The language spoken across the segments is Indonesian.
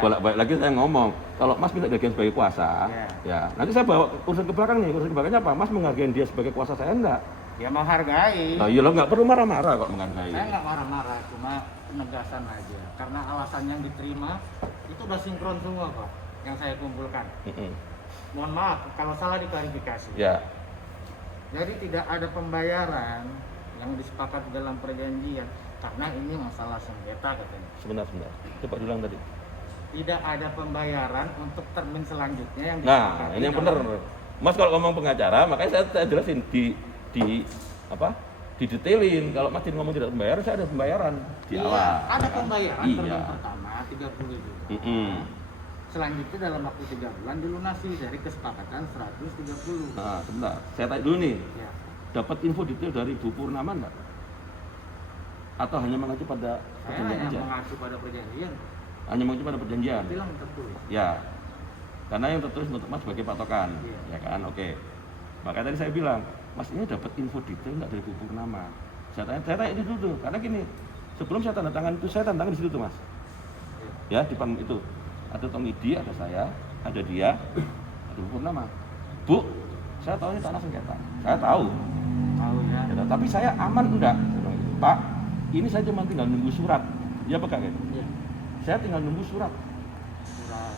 bolak-balik lagi saya ngomong, kalau Mas minta bagian sebagai kuasa, ya nanti saya bawa urusan ke belakang nih, urusan ke belakangnya apa? Mas menghargai dia sebagai kuasa saya enggak? Ya menghargai. Nah, iya lo nggak perlu marah-marah kok menghargai. Saya nggak marah-marah, cuma penegasan aja. Karena alasan yang diterima itu udah sinkron semua Pak, yang saya kumpulkan. Mohon maaf kalau salah diklarifikasi. Ya. Jadi tidak ada pembayaran yang disepakati dalam perjanjian karena ini masalah sengketa katanya. Sebentar. Coba diulang tadi. Tidak ada pembayaran untuk termin selanjutnya yang Nah, disepakati. ini yang benar. Mas kalau ngomong pengacara, makanya saya jelasin di didetailin. Kalau Mas ngomong tidak pembayaran, saya ada pembayaran di Iya, awal. ada pembayaran Iya. termin pertama 30 juta. Selanjutnya dalam waktu 3 bulan dilunasi dari kesepakatan 130. Nah, sebentar. Saya tanya dulu nih. Ya. Dapat info detail dari Bu Purnama enggak? Atau hanya mengacu pada Saya perjanjian hanya aja? mengacu pada perjanjian. Hanya mengacu pada perjanjian? Bilang tertulis. Ya. Karena yang tertulis untuk Mas sebagai patokan. Iya. Ya kan? Oke. Makanya tadi saya bilang, Mas ini dapat info detail enggak dari Bu Purnama? Saya tanya itu dulu. Karena gini, sebelum saya tanda tangan itu, saya tanda tangan di situ tuh Mas. Ya, di panggung itu. Ada Tong Idi, ada saya, ada dia, ada Bu Purnama. Bu, saya tahu ini tanah sengketa. Saya tahu. Tahu ya. Ya, tapi saya aman enggak? Saya bilang gitu. Pak, ini saya cuma tinggal nunggu surat. Dia pegang gitu. Iya. Saya tinggal nunggu surat. Surat.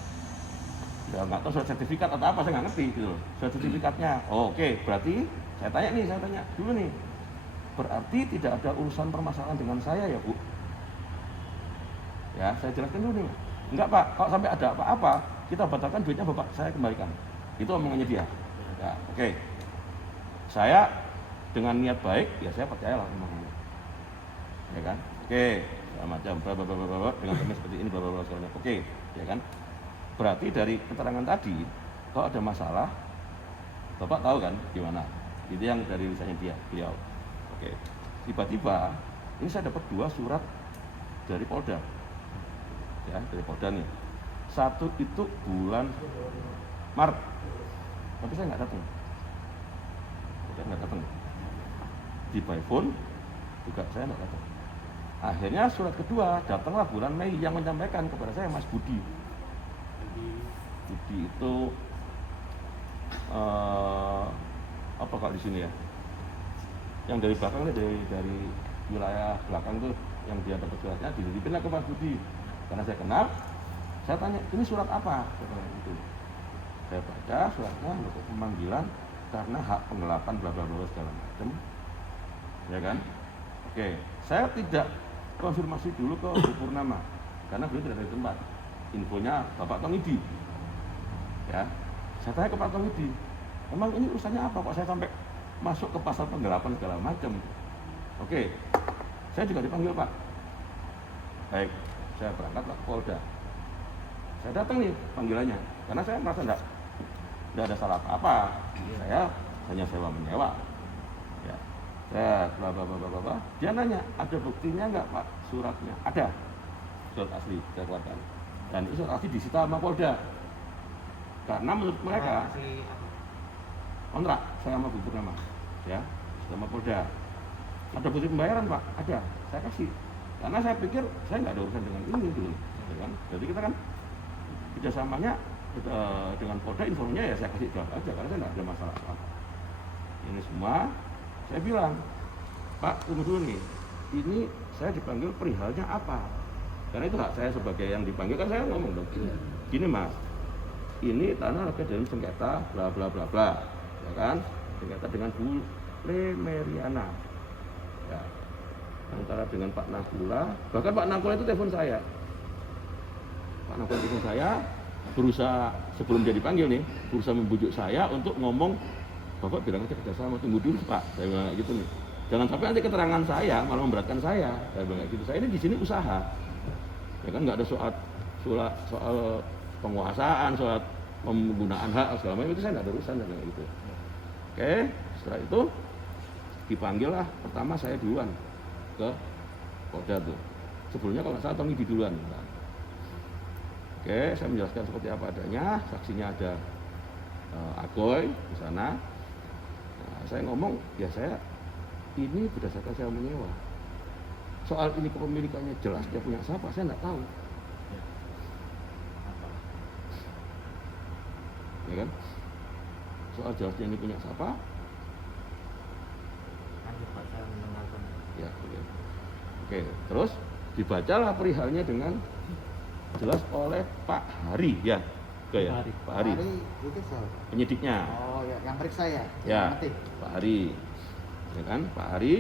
Ya nggak tahu surat sertifikat atau apa, saya nggak ngerti gitu loh. Surat sertifikatnya. Oh, oke, berarti saya tanya dulu nih. Berarti tidak ada urusan permasalahan dengan saya ya, Bu? Ya, saya jelaskan dulu nih. Enggak, Pak. Kalau sampai ada apa-apa, kita batalkan duitnya Bapak saya kembalikan. Itu omongannya dia. Ya, oke. Saya dengan niat baik, ya saya percayalah omongannya. Ya kan? Oke, segala macam dengan teman seperti ini segalanya. Oke, ya kan? Berarti dari keterangan tadi, kalau ada masalah, Bapak tahu kan gimana? Itu yang dari lisannya beliau. Oke. Tiba-tiba ini saya dapat 2 surat dari Polda. Ya, dari Polda nih. Satu itu bulan Maret. Tapi saya nggak datang. Saya nggak datang. Di by phone juga saya nggak datang. Akhirnya surat kedua datanglah bulan Mei yang menyampaikan kepada saya Mas Budi. Budi itu apa kak di sini ya? Yang dari belakang nih, dari wilayah belakang tuh yang dia dapat suratnya dititipin ke Mas Budi. Karena saya kenal, saya tanya ini surat apa? Gitu. Saya baca suratnya untuk pemanggilan karena hak penggelapan bla bla bla segala macam, ya kan? Oke, saya tidak konfirmasi dulu ke Bu Purnama karena beliau tidak ada di tempat. Infonya Bapak Tong Idi, ya. Saya tanya ke Pak Tong Idi, emang ini urusannya apa kok saya sampai masuk ke pasal penggelapan segala macam? Oke, saya juga dipanggil Pak. Baik, saya berangkat ke Polda. Saya datang nih panggilannya, karena saya merasa enggak ada salah apa-apa. Saya hanya sewa menyewa. Ya, saya bla bla bla bla bla. Dia nanya, ada buktinya enggak Pak suratnya? Ada, surat asli saya keluarkan. Dan itu surat asli disita sama Polda. Karena menurut mereka kontrak saya sama Bu Purnama, ya, sama Polda. Ada bukti pembayaran Pak? Ada, saya kasih. Karena saya pikir saya nggak ada urusan dengan ini dulu, ya kan? Jadi kita kan kerjasamanya dengan Polda, infonya ya saya kasih jawab aja karena saya nggak ada masalah apa. Ini semua saya bilang, Pak tunggu dulu nih, ini saya dipanggil perihalnya apa? Karena itu hak saya sebagai yang dipanggil, kan saya ngomong dong, gini Mas, ini tanah lagi dalam sengketa bla bla bla bla, ya kan? Sengketa dengan Bu Meriana, ya, antara dengan Pak Nakula, bahkan Pak Nakula itu telepon saya. Pak Nakula telepon saya, berusaha sebelum dia dipanggil nih, berusaha membujuk saya untuk ngomong, Bapak bilang aja kerjasama, tunggu dulu Pak, saya bilang kayak gitu nih. Jangan sampai nanti keterangan saya malah memberatkan saya bilang kayak gitu. Saya ini di sini usaha, ya kan nggak ada soal penguasaan, soal penggunaan hak segala macam, itu saya nggak ada urusan dengan itu. Oke, setelah itu dipanggil lah, pertama saya duluan ke Polda tuh. Sebelumnya kalau nggak salah Tong Idi duluan. Oke, saya menjelaskan seperti apa adanya, saksinya ada Agoy di sana. Nah, saya ngomong, ya saya ini berdasarkan saya menyewa. Soal ini kepemilikannya jelas dia punya siapa, saya nggak tahu. kan? Soal jelasnya ini punya siapa? Lanjut Pak, saya mendengarkan. Ya, oke. Terus dibacalah perihalnya dengan jelas oleh Pak Hari, ya. Oke ya, Pak Hari. Itu siapa? Penyidiknya. Oh ya, yang periksa ya? Ya, Yang ngetik. Pak Hari. Ya kan, Pak Hari.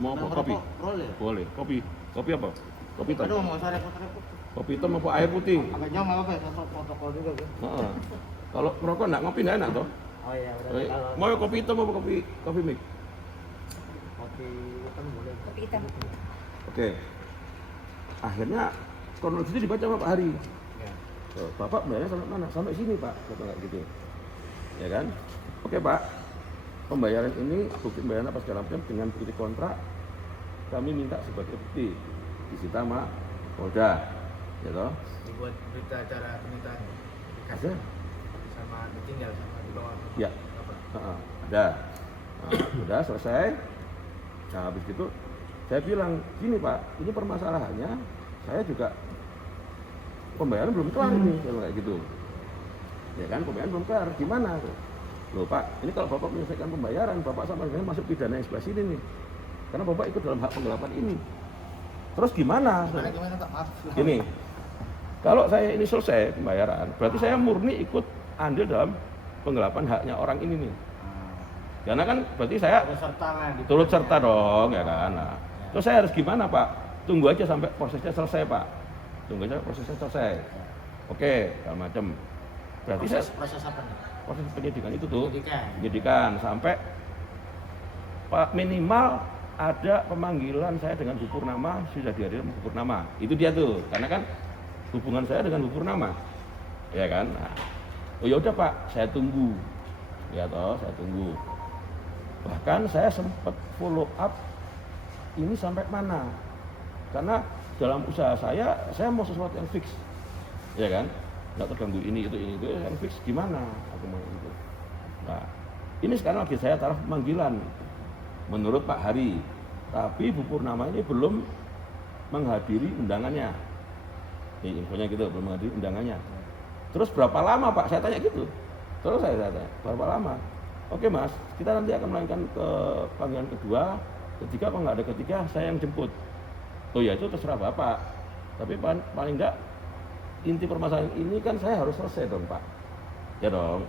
Mau apa? Kopi? Boleh. Boleh. Kopi. Kopi apa? Kopi hitam. Aduh, mau saya repot-repot. Kopi hitam apa air putih? Agak jauh nggak apa-apa, saya protokol juga kan. Heeh. Kalau merokok enggak ngopi enggak enak toh? Oh iya, berarti kalau Mau kopi hitam apa kopi mix? kopi hitam boleh. Kopi hitam. Oke. Akhirnya kronologi itu dibaca sama Pak Hari. Ya. Oh, Bapak bayarnya sampai mana? Sampai sini Pak, kata nggak gitu. Ya kan? Oke Pak, pembayaran ini, bukti pembayaran apa segala macam dengan bukti kontrak kami minta sebagai bukti disita sama Polda, ya toh? Dibuat berita acara permintaan. Ada? Sama ditinggal sama di bawah. Ya. Apa? Ada. Nah, udah selesai. Nah habis itu saya bilang gini Pak, ini permasalahannya saya juga pembayaran belum kelar ini, kalau kayak gitu. Ya kan, pembayaran belum kelar. Gimana tuh? Loh Pak, ini kalau Bapak menyelesaikan pembayaran, Bapak sama saya masuk pidana yang sebelah sini nih. Karena Bapak ikut dalam hak penggelapan ini. Terus gimana? Gimana Pak? Maaf. Gini, kalau saya ini selesai pembayaran, berarti saya murni ikut andil dalam penggelapan haknya orang ini nih. Karena kan berarti saya Turut serta lah. turut serta dong, ya kan. Nah, terus saya harus gimana Pak? Tunggu aja sampai prosesnya selesai Pak. Tunggu aja prosesnya selesai. Oke, segala macam. Berarti proses apa nih? proses penyidikan itu tuh, Penyidikan. penyidikan sampai Pak minimal ada pemanggilan saya dengan Bu Purnama sudah dihadiri Bu Purnama. Itu dia tuh, karena kan hubungan saya dengan Bu Purnama, ya kan. Nah, oh ya udah Pak, saya tunggu, ya toh, saya tunggu. Bahkan saya sempat follow up ini sampai mana, karena dalam usaha saya mau sesuatu yang fix, ya kan, nggak terganggu ini itu yang fix gimana aku mau itu. Nah, ini sekarang lagi saya taruh pemanggilan menurut Pak Hari, tapi Bu Purnama ini belum menghadiri undangannya. Ini infonya gitu, belum menghadiri undangannya. Terus berapa lama Pak? Saya tanya gitu. Terus saya tanya, berapa lama? Oke Mas, kita nanti akan melanjutkan ke panggilan kedua, ketiga apa nggak ada ketiga, saya yang jemput. Oh ya itu terserah Bapak. Tapi paling enggak inti permasalahan ini kan saya harus selesai dong Pak. Ya dong,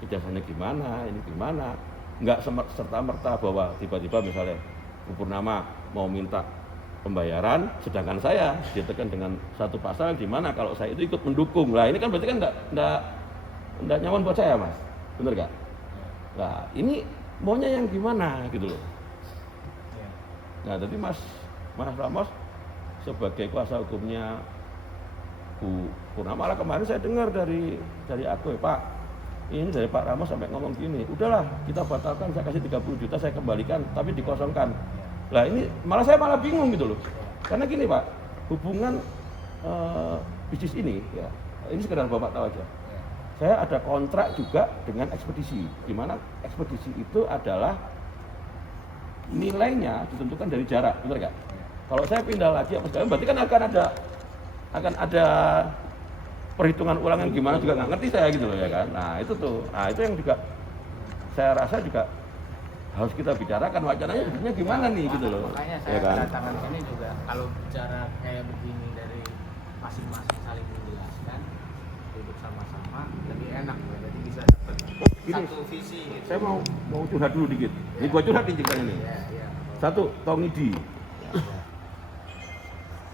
ijazahnya gimana, ini gimana. Enggak serta-merta bahwa tiba-tiba misalnya Bu Purnama mau minta pembayaran, sedangkan saya ditekan dengan satu pasal di mana kalau saya itu ikut mendukung. Lah ini kan berarti kan enggak nyaman buat saya Mas, bener gak? Nah ini maunya yang gimana gitu loh. Nah jadi Mas Ramos sebagai kuasa hukumnya Bu Purnama, malah kemarin saya dengar dari aku, Pak, ini dari Pak Ramos sampai ngomong gini, udahlah kita batalkan, saya kasih 30 juta saya kembalikan, tapi dikosongkan. Lah ini saya malah bingung gitu loh, karena gini Pak, hubungan bisnis ini ya, ini sekedar Bapak tahu aja. Saya ada kontrak juga dengan ekspedisi, di mana ekspedisi itu adalah nilainya ditentukan dari jarak, benar nggak? Kalau saya pindah lagi apa segala, berarti kan akan ada perhitungan ulang yang gimana juga nggak ngerti saya gitu loh ya kan. Nah itu tuh, itu yang juga saya rasa juga harus kita bicarakan wacananya bisnisnya gimana nih gitu loh. Makanya saya ya kan? kedatangan sini juga kalau bicara kayak begini dari masing-masing saling menjelaskan, duduk sama-sama lebih enak ya, jadi bisa dapat Gini, satu visi gitu. saya mau curhat dulu dikit. Ini gua curhat nih ceritanya nih. Ya. Satu, Tongidi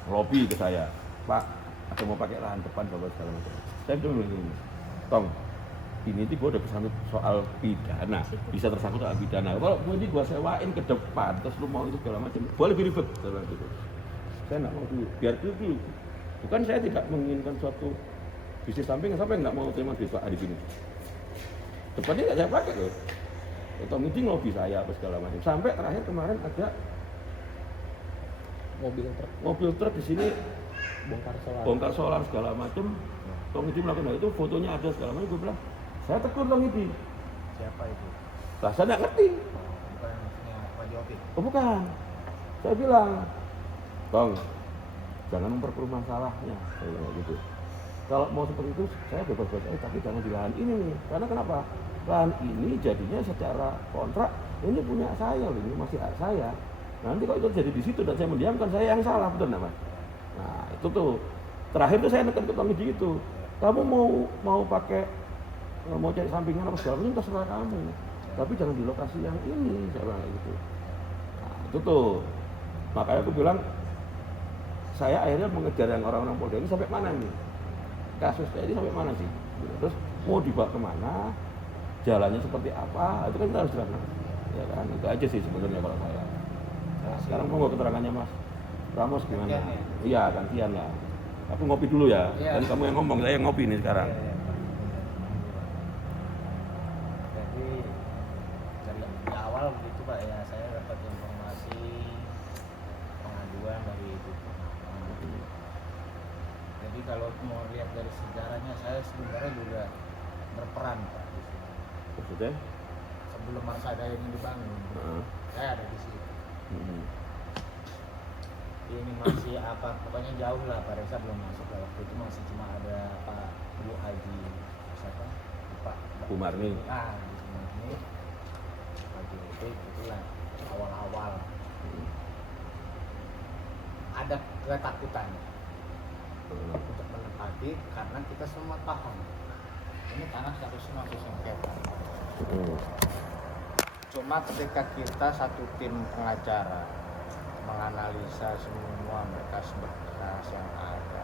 lobby ke saya, Pak, aku mau pakai lahan depan bapak segala macam. Saya bilang begini, Tong, ini tuh gue udah kesambut soal pidana, bisa tersangkut soal pidana. Kalau ini gue sewain ke depan, terus lu mau itu segala macam, boleh lebih ribet, gitu. Saya nggak mau dulu, biar dulu. Bukan saya tidak menginginkan suatu bisnis samping nggak mau terima duit Pak Adi ini. Depannya nggak saya pakai loh. Tong ini lobby saya apa segala macam. Sampai terakhir kemarin ada mobil truk di sini bongkar solar segala macam. Tong ini melakukan hal itu, fotonya ada segala macam. Gue bilang, saya tegur Tong ini. Siapa itu? Lah saya nggak ngerti. Bukan maksudnya Pak Jokowi. Oh bukan. Saya bilang, Tong, jangan memperkeruh masalahnya. Saya bilang gitu. Kalau mau seperti itu saya bebas-bebas aja, tapi jangan di lahan ini nih. Karena kenapa? Lahan ini jadinya secara kontrak ini punya saya loh, ini masih hak saya. Nanti kalau itu jadi di situ dan saya mendiamkan, saya yang salah, betul nggak Mas? Nah itu tuh terakhir tuh saya nekan ke Tommy gitu. Kamu mau pakai mau cari sampingan apa segala macam terserah kamu. Tapi jangan di lokasi yang ini, saya bilang gitu. Nah itu tuh makanya aku bilang saya akhirnya mengejar yang orang-orang Polda ini sampai mana ini? Kasusnya ini sampai mana sih? Terus mau dibawa kemana? Jalannya seperti apa? Itu kan kita harus jelaskan. Ya kan, itu aja sih sebenarnya kalau saya. Nah, sekarang mau keterangannya Mas Ramos gimana? Gantian ya? Iya gantian lah. Aku ngopi dulu ya. Iya. Dan kamu yang ngomong, saya yang ngopi nih sekarang. Iya, iya. Jadi dari di awal begitu Pak ya, saya dapat informasi pengaduan dari itu. Jadi kalau mau lihat dari sejarahnya, saya sebenarnya juga berperan Pak di situ. Maksudnya? Sebelum Masa Daya ini dibangun, saya ada di situ. Ini masih apa, pokoknya jauh lah, Pak Reza belum masuk lah. Waktu itu masih cuma ada Pak Bu Haji siapa? Pak Bu Marni. di sini Haji itu itulah awal-awal ada ketakutan untuk menempati, karena kita semua paham ini tanah seharusnya masih sengketa. Cuma ketika kita satu tim pengacara menganalisa semua berkas-berkas yang ada,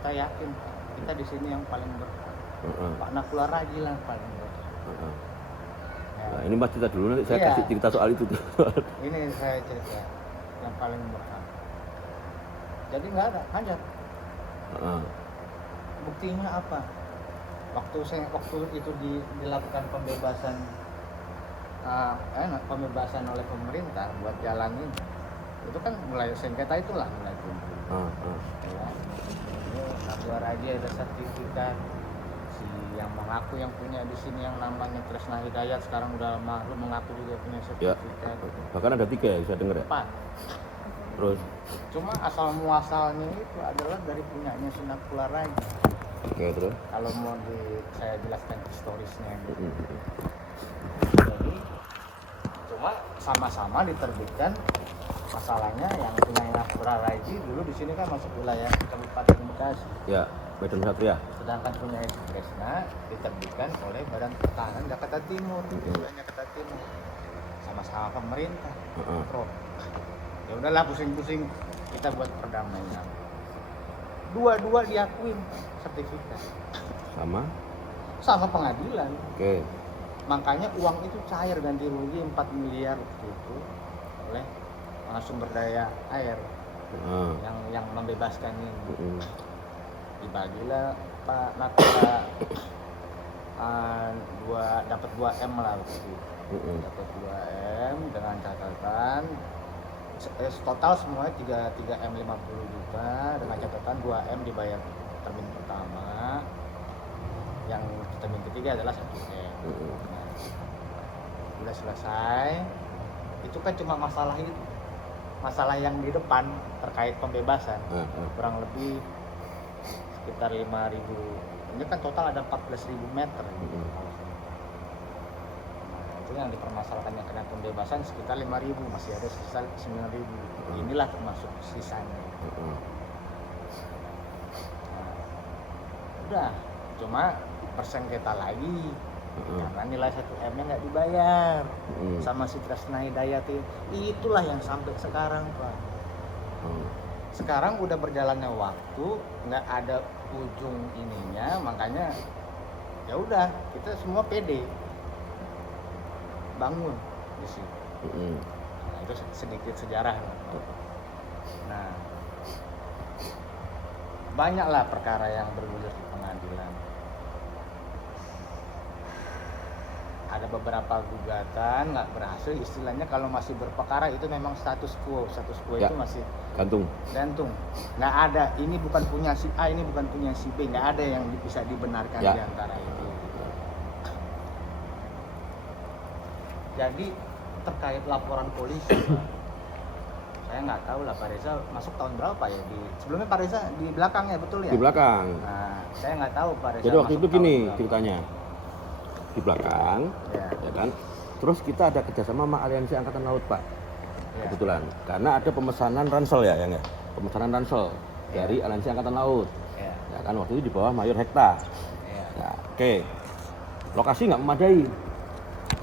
kita yakin kita di sini yang paling berhak. Pak Nakula Raji lah paling berhak. Nah ini Mas cerita dulu, nanti saya Iya. kasih cerita soal itu tuh. Ini saya cerita yang paling berhak. Jadi nggak ada hajat. Buktinya apa? Waktu itu dilakukan pembebasan pembebasan oleh pemerintah buat jalan ini, itu kan mulai sengketa itulah mulai timbul. Ya. Ini Nakula Raji ada sertifikat, si yang mengaku yang punya di sini yang namanya Tresna Hidayat sekarang udah maklum mengaku juga punya Ya. sertifikat. Bahkan ada 3 ya, bisa denger ya. 4. Terus Cuma asal muasalnya itu adalah dari punyanya si Nakula Raji. oke terus. Kalau mau saya jelaskan historisnya gitu. Mm-mm. Jadi cuma sama-sama diterbitkan. Masalahnya yang punya Nakula Raji dulu di sini kan masuk wilayah Kabupaten Bekasi. Ya, Medan Satria. Sedangkan punya Tresna diterbitkan oleh Badan Pertahanan Jakarta Timur, wilayah Jakarta Timur. Sama-sama pemerintah. Pro. Ya udahlah pusing-pusing kita buat perdamaian. Dua-dua diakuin sertifikat sama pengadilan. Oke. Makanya uang itu cair, ganti rugi 4 miliar waktu itu oleh sumber daya air yang membebaskan ini. Dibagilah Pak Nakula dapat 2 M lah waktu itu. Dapat 2 M dengan catatan total semuanya 3 M 50 juta dengan catatan 2 M dibayar termin pertama, yang termin ketiga adalah 1 M. Nah, udah selesai, itu kan cuma masalah yang di depan terkait pembebasan, kurang lebih sekitar 5.000. Ini kan total ada 14.000 meter. Yang dipermasalahkan yang kena pembebasan sekitar 5.000, masih ada sisa 9.000. Inilah termasuk sisanya. Nah, udah, cuma persengketa lagi karena nilai 1 M nya nggak dibayar sama si Tresna Hidayat. Itulah yang sampai sekarang Pak. Sekarang udah berjalannya waktu, nggak ada ujung ininya, makanya ya udah kita semua pede bangun di situ. Nah, itu sedikit sejarah. Nah, banyaklah perkara yang bergulir di pengadilan. Ada beberapa gugatan nggak berhasil, istilahnya kalau masih berperkara itu memang status quo ya, itu masih gantung. Nggak ada, ini bukan punya si A, ini bukan punya si B, nggak ada yang bisa dibenarkan ya. di antara itu. Jadi terkait laporan polisi, Pak, Saya nggak tahu lah Pak Reza masuk tahun berapa ya sebelumnya Pak Reza di belakang ya betul ya? Di belakang. Nah, saya nggak tahu Pak Reza. Jadi waktu masuk itu gini tahun berapa. ceritanya. Di belakang, Ya. ya kan. Terus kita ada kerjasama sama Aliansi Angkatan Laut, Pak. Ya. Kebetulan. Karena ada pemesanan ransel ya, yang ya. Pemesanan ransel dari Aliansi Angkatan Laut. Ya. Ya kan waktu itu di bawah Mayor Hekta. Ya. Ya, oke. Lokasi nggak memadai.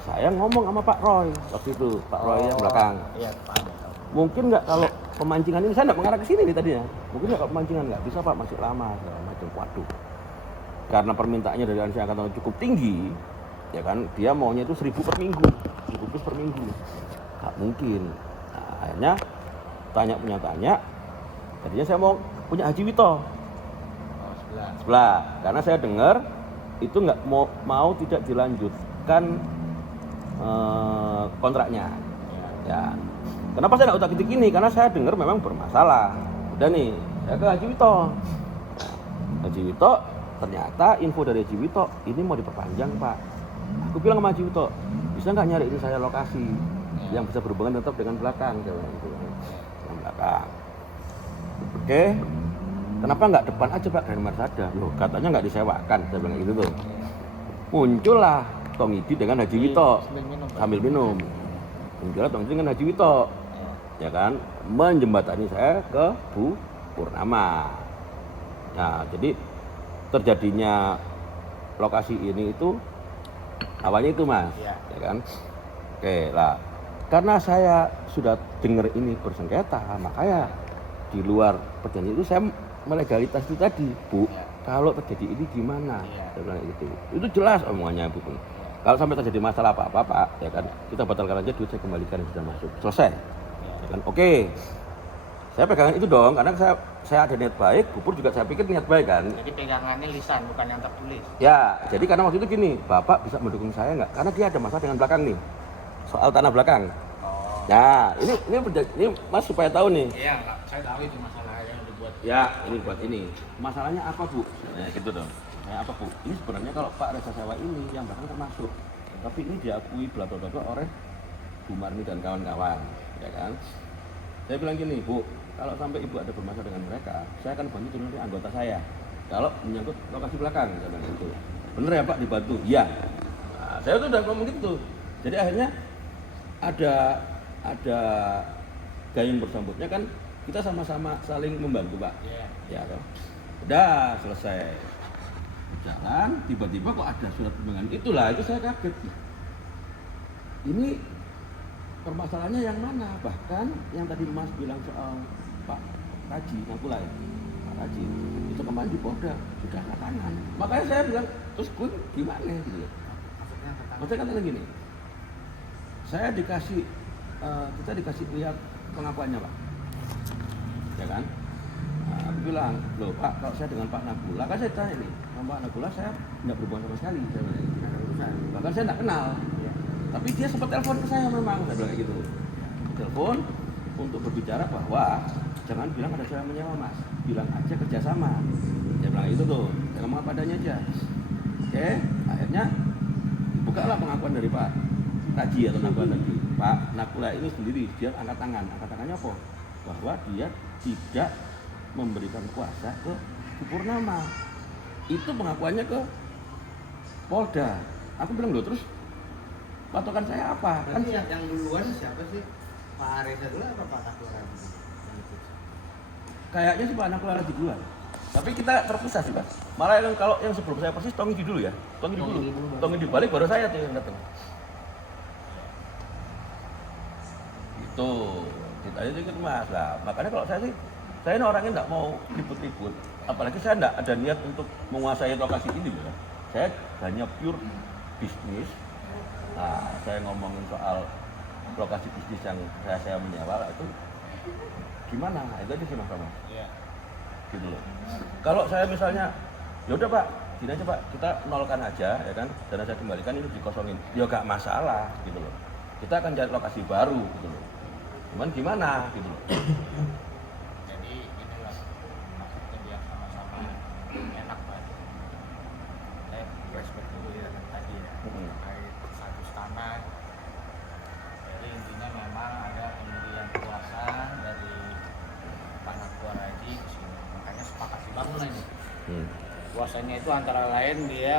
Saya ngomong sama Pak Roy waktu itu, Pak Roy yang belakang. Iya, Pak. Mungkin nggak kalau pemancingan ini, saya nggak mengarah ke sini nih tadinya. Mungkin nggak kalau pemancingan nggak bisa Pak, masih lama segala macam. Waduh. Karena permintaannya dari Aliansi Angkatan Laut cukup tinggi, ya kan, dia maunya itu 1.000 per minggu, 1.000 plus per minggu. Nggak mungkin. Nah, akhirnya tanya, tadinya saya mau punya Haji Wito Oh, sebelah, karena saya dengar itu nggak mau tidak dilanjutkan kontraknya. Ya. Kenapa saya nggak utak-atik ini? Karena saya dengar memang bermasalah. Udah nih, saya ke Haji Wito. Haji Wito, ternyata info dari Haji Wito, ini mau diperpanjang Pak. Aku bilang sama Haji Wito, bisa nggak nyari ini saya lokasi yang bisa berhubungan tetap dengan belakang, saya bilang gitu. Yang belakang. Oke, kenapa nggak depan aja Pak Grand Marsada? Loh, katanya nggak disewakan, saya bilang gitu tuh. Muncullah Tong Idi dengan Haji Wito sambil minum. Muncullah Tong Idi dengan Haji Wito, ya kan, menjembatani saya ke Bu Purnama. Nah, jadi terjadinya lokasi ini itu awalnya itu Mas, ya. ya kan. Oke lah, karena saya sudah dengar ini bersengketa, makanya di luar perjanjian itu saya melegalitas itu tadi, Bu. Ya. Kalau terjadi ini gimana? Ya. Saya bilang gitu. Itu jelas omongannya Bu. Kalau sampai terjadi masalah apa-apa, Pak, ya kan, kita batalkan aja duit saya kembalikan yang sudah masuk. Selesai. Ya kan? Oke. Saya pegangan itu dong, karena saya ada niat baik, Pupur juga saya pikir niat baik kan. Jadi pegangannya lisan bukan yang tertulis. Ya, jadi karena waktu itu gini, Bapak bisa mendukung saya nggak? Karena dia ada masalah dengan belakang nih, soal tanah belakang. Oh. Nah, ini Mas supaya tahu nih. Iya, saya tahu itu masalah yang dibuat. Ya, ini buat ini. Masalahnya apa Bu? Ya, gitu dong. Apa Bu? Ini sebenarnya kalau Pak Reza Sewa ini yang belakang termasuk, tapi ini diakui bla-bla-bla oleh Bu Marni dan kawan-kawan, ya kan? Saya bilang gini, Bu, kalau sampai Ibu ada bermasalah dengan mereka, saya akan bantu turun dari anggota saya. Kalau menyangkut lokasi belakang, saya bilang gitu. Bener ya Pak, dibantu? Iya. Nah, saya tuh udah ngomong gitu. Jadi akhirnya ada gayung bersambutnya kan, kita sama-sama saling membantu Pak. Iya. Ya toh. Udah selesai. Jalan, tiba-tiba kok ada surat undangan. Itulah, itu saya kaget. Ini permasalahannya yang mana? Bahkan yang tadi Mas bilang soal Pak Raji, Nakulai, Pak Raji, itu kemarin di Polda sudah angkat tangan. Makanya saya bilang, terus gue gimana gitu? Maksudnya katakan gini, saya dikasih, kita dikasih lihat pengakuannya Pak, ya kan? Nah, aku bilang, loh Pak, kalau saya dengan Pak Nagula, kan saya tanya nih, sama Pak Nagula saya nggak berhubungan sama sekali, saya bilang, tidak ada urusan. Bahkan saya nggak kenal. Tapi dia sempat telepon ke saya memang, saya bilang gitu. Telepon untuk berbicara bahwa jangan bilang ada saya menyewa Mas, bilang aja kerjasama. Saya bilang itu tuh, saya ngomong apa adanya aja. Oke, akhirnya bukalah pengakuan dari Pak Raji atau Nagula tadi. Pak Nagula ini sendiri dia angkat tangan. Angkat tangannya apa? Bahwa dia tidak memberikan kuasa ke Purnama. Itu pengakuannya ke Polda. Aku bilang loh, terus patokan saya apa? Kan yang duluan siapa sih? Pak Reza dulu apa Pak Nagula? kayaknya sih Pak Nagula lagi duluan. Tapi kita terpisah sih Pak. Malah yang kalau yang sebelum saya persis Tongi dulu ya. Tongi dulu. Tongi di balik baru saya tuh yang datang. Itu ditanya dikit Mas lah. Makanya kalau saya sih, saya ini orangnya nggak mau ribut-ribut. Apalagi saya nggak ada niat untuk menguasai lokasi ini ya. Saya hanya pure bisnis. Nah, saya ngomongin soal lokasi bisnis yang saya menyewa itu gimana? Itu aja sih Mas Rama. Iya. Gitu loh. Kalau saya misalnya, ya udah Pak, gini aja Pak, kita nolkan aja ya kan, dana saya kembalikan itu dikosongin, ya gak masalah gitu loh. Kita akan cari lokasi baru gitu loh. Cuman gimana gitu loh. Jadi inilah maksudnya biar sama-sama enak Pak. Saya flashback dulu ya tadi ya terkait status tanah. Jadi intinya memang ada pemberian kuasa dari Kuasanya itu antara lain dia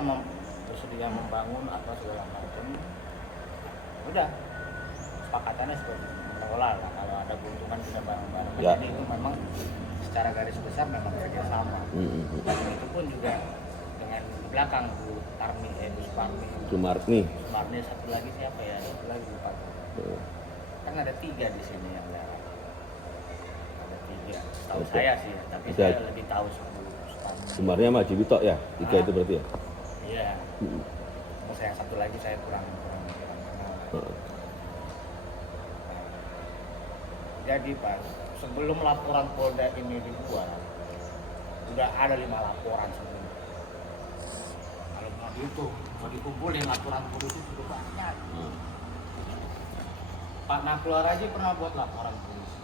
bersedia membangun atau segala macam. Udah, sepakatannya seperti mengelola lah. Kalau ada keuntungan kita bareng-bareng. Ya. Jadi itu memang secara garis besar memang kerjasama. Dan itu pun juga dengan belakang Bu Suparmi. Sumarni. Sumarni satu lagi siapa ya? Satu lagi lupa. Kan ada 3 di sini yang ada 3. Tahu Oke. saya sih, tapi Ada. saya lebih tahu Suparmi. Sumarni sama Haji Wito ya? 3 itu berarti ya? Iya. Terus yang satu lagi saya kurang kenal. Jadi Pak, sebelum laporan Polda ini dibuat, udah ada 5 laporan sebelumnya. Kalau mau dihitung, mau dikumpulin laporan polisi cukup banyak. Pak Nakular aja pernah buat laporan polisi.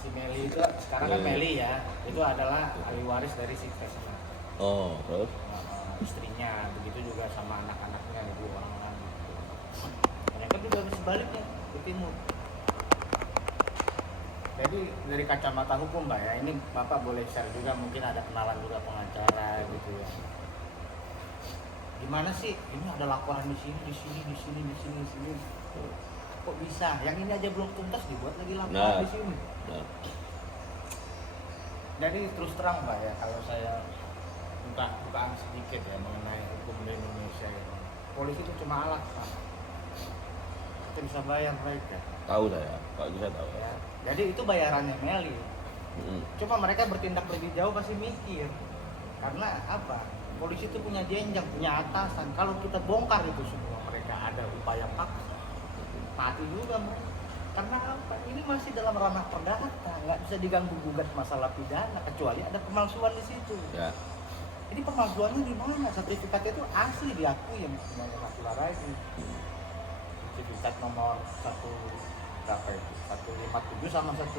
Si Meli itu, sekarang kan Meli ya, itu adalah ahli waris dari si Vesna. Oh, terus? Istrinya, begitu juga sama anak-anaknya itu orang-orang. Mereka juga sebaliknya ke timur. Jadi dari kacamata hukum Mbak ya, ini Bapak boleh share juga, mungkin ada kenalan juga pengacara gitu ya. Gimana sih? Ini ada laporan di sini. Kok bisa? Yang ini aja belum tuntas dibuat lagi laporan di sini. Jadi terus terang Mbak ya, kalau saya bukaan sedikit ya mengenai hukum di Indonesia ini. Polisi itu cuma alat Pak. Kita bisa bayar mereka. Tahu saya, kalau itu saya tahu. Ya. Jadi itu bayarannya Meli. Cuma mereka bertindak lebih jauh pasti mikir. Karena apa? Polisi itu punya jenjang, punya atasan. Kalau kita bongkar itu semua, mereka ada upaya paksa, mati juga mereka. Karena apa? Ini masih dalam ranah perdata, nggak bisa diganggu gugat masalah pidana kecuali ada pemalsuan di situ. Ya. Ini pemalsuannya di mana? Sertifikatnya itu asli diakui yang namanya Nakular lagi. Sertifikat nomor 157 sama 158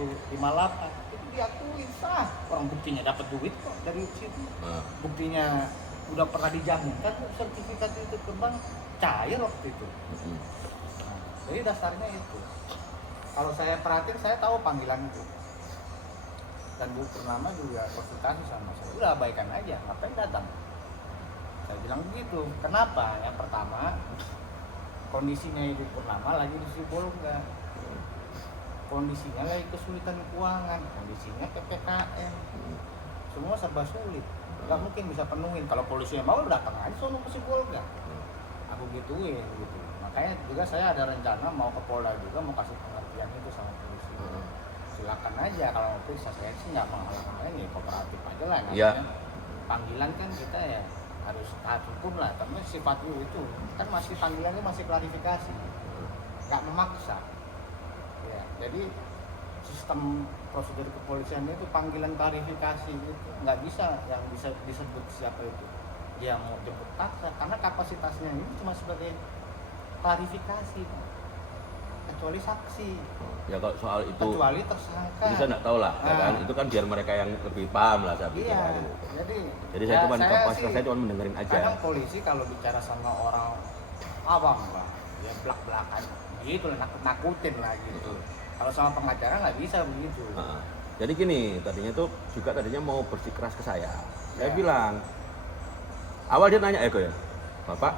itu diakui sah. Orang buktinya dapat duit kok dari situ. Buktinya udah pernah dijaminkan sertifikat itu ke bank, cair waktu itu. Nah, jadi dasarnya itu. Kalau saya perhatiin, saya tahu panggilan itu. Dan Bu Purnama juga konsultasi sama saya. Udah abaikan aja, ngapain datang? Saya bilang begitu. Kenapa? Yang pertama, kondisinya Ibu Purnama lagi di Sibolga. Kondisinya lagi kesulitan keuangan, kondisinya PPKM. Semua serba sulit. Nggak mungkin bisa penuhin. Kalau polisi yang mau datang aja sono ke Sibolga. Aku gituin gitu. Makanya juga saya ada rencana mau ke Polda juga, mau kasih pengertian itu sama polisi. Silakan aja, kalau mau periksa saya sih nggak menghalang-halangi, ya kooperatif aja lah. Iya. Panggilan kan kita ya harus taat hukum lah, tapi sifat itu kan masih panggilannya masih klarifikasi, nggak memaksa. Ya, jadi sistem prosedur kepolisian itu panggilan klarifikasi itu nggak bisa yang bisa disebut siapa itu dia mau jemput paksa, karena kapasitasnya ini cuma sebagai klarifikasi, kecuali saksi. Ya kalau soal itu, Kecuali tersangka. itu saya nggak tahu lah, ya kan? Itu kan biar mereka yang lebih paham lah saya pikir. Iya, Gitu. jadi saya cuma saya kapasitas saya cuma mendengarin aja. kadang polisi kalau bicara sama orang awam lah, ya belak-belakan gitu lah, nakut-nakutin lah gitu. Kalau sama pengacara nggak bisa begitu. Jadi gini, tadinya tuh juga mau bersikeras ke saya. Saya Ya. bilang, awal dia nanya ya, Bapak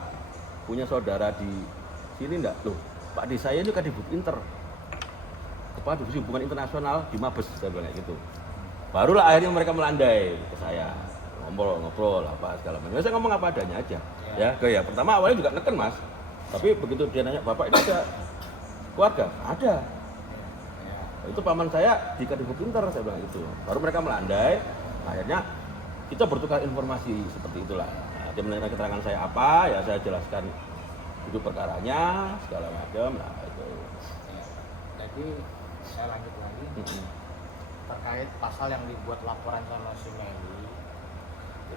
punya saudara di sini enggak? Loh, Pak di saya ini Kadifut Inter, Kepala Divisi Hubungan Internasional di Mabes, saya bilang kayak gitu. Barulah akhirnya mereka melandai ke saya, ngobrol apa segala macam. Saya ngomong apa adanya aja. Ya, pertama awalnya juga neken Mas, tapi begitu dia nanya, Bapak ini ada keluarga? Ada. Itu paman saya di Kadifut Inter, saya bilang itu. Baru mereka melandai, akhirnya kita bertukar informasi seperti itulah. Nah, dia menanyakan keterangan saya apa, ya saya jelaskan itu perkaranya segala macam. Nah itu. Jadi saya lanjut lagi terkait pasal yang dibuat laporan sama si Meli.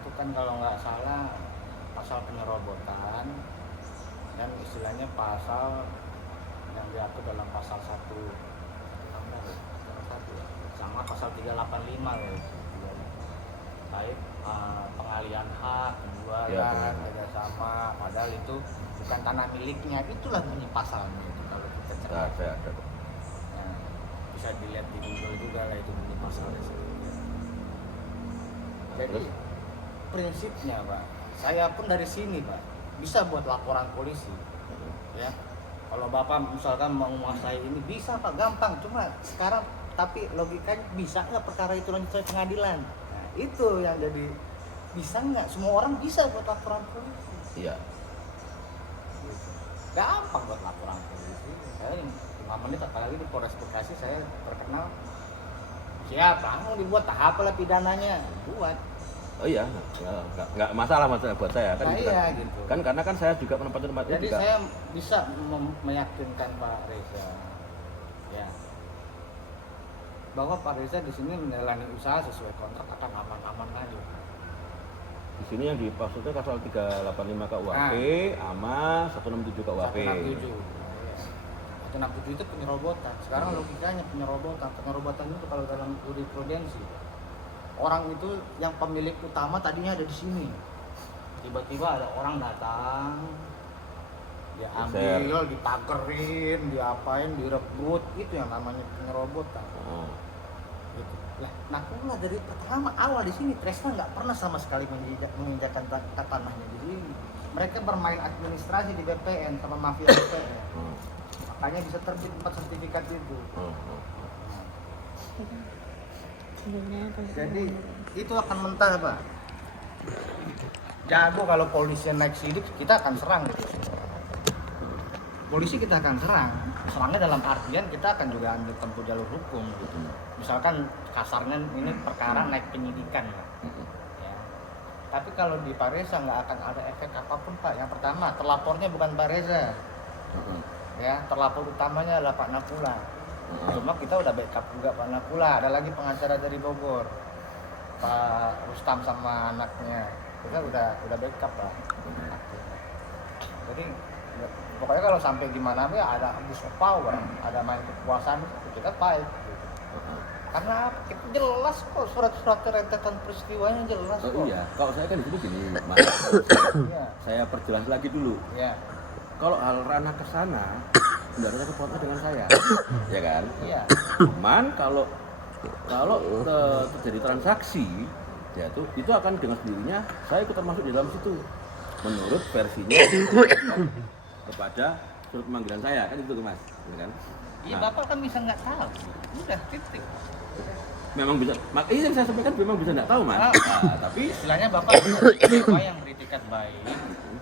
Itu kan kalau nggak salah pasal penyerobotan dan istilahnya pasal yang diatur dalam pasal 1 sama pasal 385 ya, terkait pengalihan hak, penjualan, kerjasama, padahal itu bukan tanah miliknya. Itulah bunyi pasalnya itu kalau kita cermati. Saya ada. Bisa dilihat di Google juga lah itu bunyi pasalnya. Jadi prinsipnya Pak, saya pun dari sini Pak bisa buat laporan polisi. Ya, kalau Bapak misalkan mau menguasai ini bisa Pak, gampang. Cuma sekarang tapi logikanya bisa nggak perkara itu lanjut sampai pengadilan? Nah, itu yang jadi bisa nggak? Semua orang bisa buat laporan polisi. Iya. Gitu. Gampang buat laporan polisi. Saya 5 menit apalagi di Polres Bekasi saya terkenal. Siap, langsung dibuat tahap lah pidananya, buat. Oh iya, nggak masalah buat saya kan. Nah, Gitu iya kan. gitu. Kan karena kan saya juga tempatnya Jadi juga. saya bisa meyakinkan Pak Reza, ya, bahwa Pak Reza di sini menjalani usaha sesuai kontrak akan aman-aman aja. Di sini yang dimaksudnya pasal 385 KUHP, AMA 167 KUHP. 167. 167 itu penyerobotan. Sekarang logikanya penyerobotan itu kalau dalam jurisprudensi, orang itu yang pemilik utama tadinya ada di sini. Tiba-tiba ada orang datang, dia ambil, dipagerin, diapain, direbut, itu yang namanya penyerobotan. Oh. Gitu. Lah, nakulah dari pertama awal di sini Tresna nggak pernah sama sekali menginjakkan tanahnya di sini. Mereka bermain administrasi di BPN sama mafia BPN. Makanya bisa terbit 4 sertifikat itu. Jadi itu akan mentah Pak. Jago kalau polisi naik sidik kita akan serang gitu. Polisi kita akan serang. Serangnya dalam artian kita akan juga ambil tempuh jalur hukum gitu. Misalkan kasarnya ini perkara naik penyidikan ya. Ya. Tapi kalau di Pak Reza nggak akan ada efek apapun Pak. Yang pertama terlapornya bukan Pak Reza. Ya, terlapor utamanya adalah Pak Nakula. Cuma kita udah backup juga Pak Nakula. Ada lagi pengacara dari Bogor, Pak Rustam sama anaknya. Kita udah backup Pak. Jadi pokoknya kalau sampai gimana ya ada abuse of power, ada main kekuasaan kita fight. Gitu. Karena kita jelas kok surat-surat rentetan peristiwanya jelas kok. Oh iya, kalau saya kan di sini gini, Mas. Iya. Saya perjelas lagi dulu. Iya. Kalau hal ranah ke sana, nggak ada kepotong dengan saya, ya kan? Iya. Cuman kalau terjadi transaksi, ya itu akan dengan sendirinya saya ikut termasuk di dalam situ, menurut versinya kepada surat pemanggilan saya, kan itu Mas, ya kan? Iya, Nah, Bapak kan bisa nggak tahu. Udah titik. memang bisa, makanya yang saya sampaikan memang bisa nggak tahu Mas. Ah. Nah, tapi Istilahnya Bapak siapa yang beritikat baik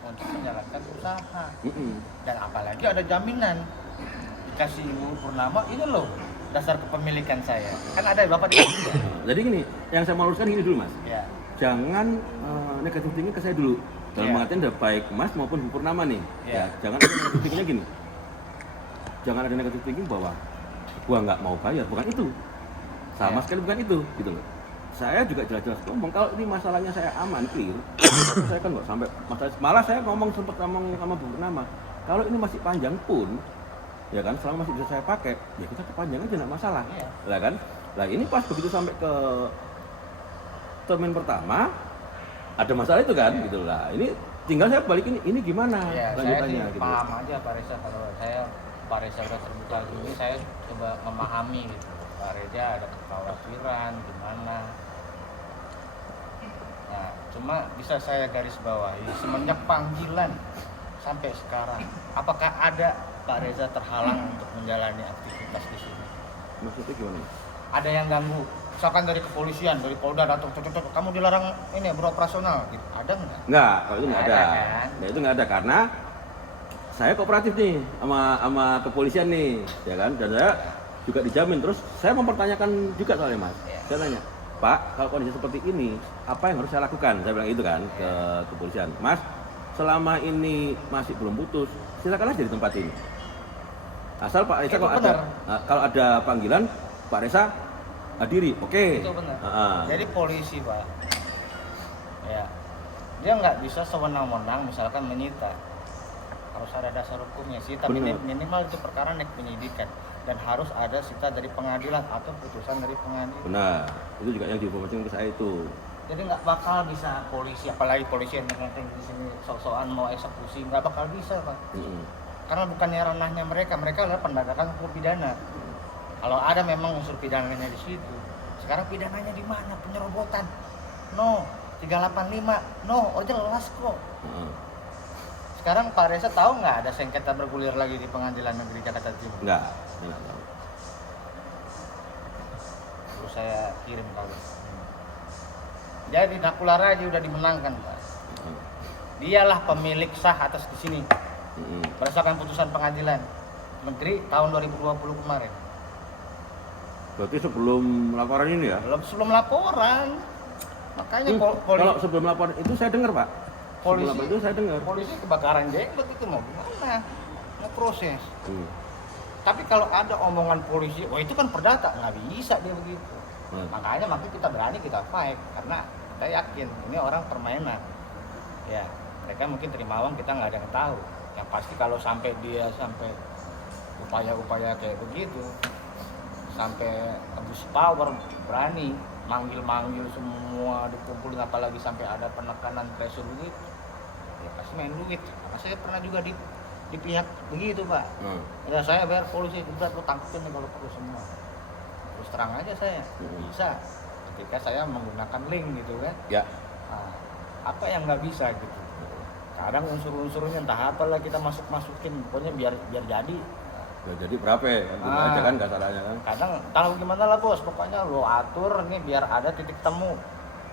untuk menjalankan usaha. Dan apalagi ada jaminan dikasih Ibu Purnama ini loh dasar kepemilikan saya. Kan ada Bapak di sini. jadi gini, yang saya mau luruskan gini dulu Mas. Ya. Jangan negatif thinking ke saya dulu. Dalam Iya. pengertian ada baik Mas maupun Bu Purnama nih. Iya. Ya, jangan ada negatif thinkingnya gini. Jangan ada negatif thinking bahwa gua nggak mau bayar, bukan itu. Sama Iya. sekali bukan itu, gitu loh. Saya juga jelas-jelas ngomong kalau ini masalahnya saya aman, clear. Saya kan nggak sampai malah saya sempat ngomong sama Bu Purnama. Kalau ini masih panjang pun, ya kan, selama masih bisa saya pakai, ya kita kepanjang aja nggak masalah. Iya. Lah kan? Lah ini pas begitu sampai ke termin pertama ada masalah itu kan, Iya. gitu lah. Ini tinggal saya balikin ini gimana Ya, saya sih lanjutannya gitu. paham aja Pak Reza. Kalau Pak Reza udah terbuka gini, saya coba memahami gitu. Pak Reza ada kekhawatiran gimana. Nah, cuma bisa saya garis bawahi semenjak panggilan sampai sekarang, apakah ada Pak Reza terhalang untuk menjalani aktivitas di sini? Maksudnya gimana? Ada yang ganggu? Misalkan dari kepolisian, dari Polda datang, kamu dilarang ini beroperasional, gitu. Ada nggak? Enggak, kalau itu nggak Nggak ada. ada, kan? Nah, itu nggak ada karena saya kooperatif nih sama kepolisian nih, ya kan? Dan saya juga dijamin. Terus saya mempertanyakan juga soalnya Mas. Iya. Saya tanya, Pak, kalau kondisi seperti ini, apa yang harus saya lakukan? Saya bilang itu kan ke kepolisian. Mas, selama ini masih belum putus, silakan aja di tempat ini. Asal Pak Reza Itu kalau ada panggilan, Pak Reza hadiri, oke. Itu benar. Ah. Jadi polisi Pak, ya dia nggak bisa sewenang-wenang misalkan menyita, harus ada dasar hukumnya. Sita Benar. minimal itu perkara naik penyidikan dan harus ada sita dari pengadilan atau putusan dari pengadilan. Benar, itu juga yang diinformasikan ke saya itu. Jadi nggak bakal bisa polisi, apalagi polisi yang di sini sok-sokan mau eksekusi, nggak bakal bisa Pak. Karena bukannya ranahnya mereka adalah pendekatan hukum pidana. Kalau ada memang unsur pidananya di situ, sekarang pidananya di mana? Penyerobotan. no. 385, no. Oh jelas kok. Heeh. Sekarang Pak Reza tahu nggak ada sengketa bergulir lagi di Pengadilan Negeri Jakarta Timur? Enggak, saya nggak tahu. Terus saya kirim kali. Jadi Nakula Raji udah dimenangkan, Pak. Heeh. Dialah pemilik sah atas di sini Heeh. berdasarkan putusan Pengadilan Negeri tahun 2020 kemarin. Berarti sebelum laporan ini ya? Sebelum laporan. Makanya Kalau sebelum laporan itu saya dengar, Pak. Sebelum laporan itu saya dengar. polisi kebakaran jenggot itu mau gimana? Ngeproses. Hmm. Tapi kalau ada omongan polisi, oh itu kan perdata, nggak bisa dia begitu. Makanya kita berani, kita fight karena kita yakin ini orang permainan. Ya, mereka mungkin terima uang, kita nggak ada yang tahu. Yang pasti kalau sampai upaya-upaya kayak begitu, sampai abuse power, berani manggil semua dikumpulin, apalagi sampai ada penekanan pressure begitu, ya pasti main duit. Karena saya pernah juga di pihak begitu, Pak. Ya saya bayar polisi, berat lo tangkepin nih kalau perlu semua. Terus terang aja saya bisa ketika saya menggunakan link gitu kan. Ya. Nah, apa yang nggak bisa gitu. Kadang unsur-unsurnya entah apalah kita masukin, pokoknya biar jadi. Ya, jadi berapa ya? Kan gitu aja kan kasarnya kan. Kadang tahu gimana lah bos, pokoknya lo atur nih biar ada titik temu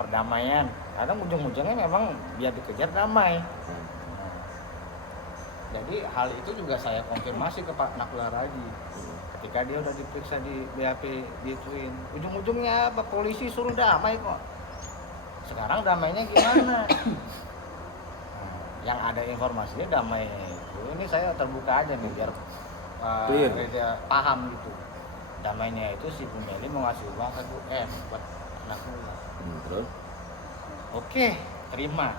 perdamaian. Kadang ujung-ujungnya memang biar dikejar damai. Jadi hal itu juga saya konfirmasi ke Pak Nakula Raji. Ketika dia udah diperiksa di BAP di Twin, ujung-ujungnya apa, polisi suruh damai kok. Sekarang damainya gimana? Yang ada informasinya damainya itu, ini saya terbuka aja nih biar dia paham gitu. Damainya itu si Bu Meli mau ngasih uang 1 M buat anaknya. Terus? Oke, terima.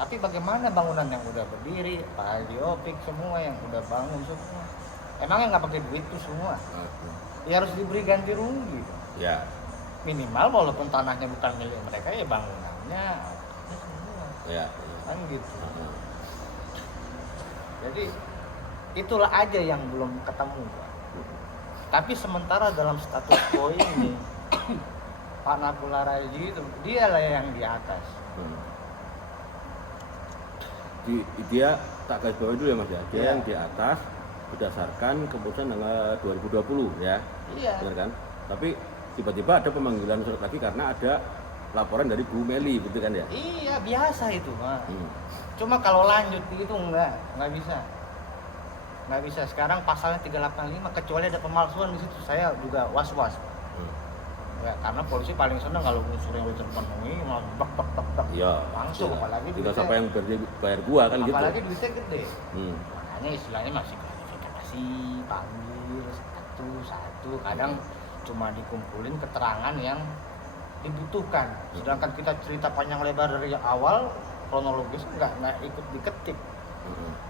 Tapi bagaimana bangunan yang udah berdiri, Pak Diopik semua yang udah bangun semua, emangnya nggak pakai duit tuh semua? Ya harus diberi ganti rugi. Ya. Minimal walaupun tanahnya bukan milik mereka, ya bangunannya semua. Ya. Kan gitu. Jadi itulah aja yang belum ketemu, Pak. Tapi sementara dalam status quo ini Pak Nakula Raji itu dialah yang di atas. Dia tak garis bawah dulu ya Mas ya. Dia Ya. yang di atas berdasarkan keputusan tanggal 2020 ya. Iya. Benar kan? Tapi tiba-tiba ada pemanggilan surat lagi karena ada laporan dari Bu Meli, betul kan ya? Iya, biasa itu, Pak. Cuma kalau lanjut itu nggak bisa. Nggak bisa. Sekarang pasalnya 385, kecuali ada pemalsuan di situ, saya juga was-was. Ya, karena polisi paling senang kalau unsur yang udah terpenuhi, malah bak Iya. langsung. Ya. Apalagi Tidak duitnya, siapa yang bayar gua kan gitu. apalagi duitnya gede. Makanya istilahnya masih klarifikasi, panggil satu-satu. Kadang cuma dikumpulin keterangan yang dibutuhkan. Sedangkan kita cerita panjang lebar dari awal, kronologis nggak ikut diketik.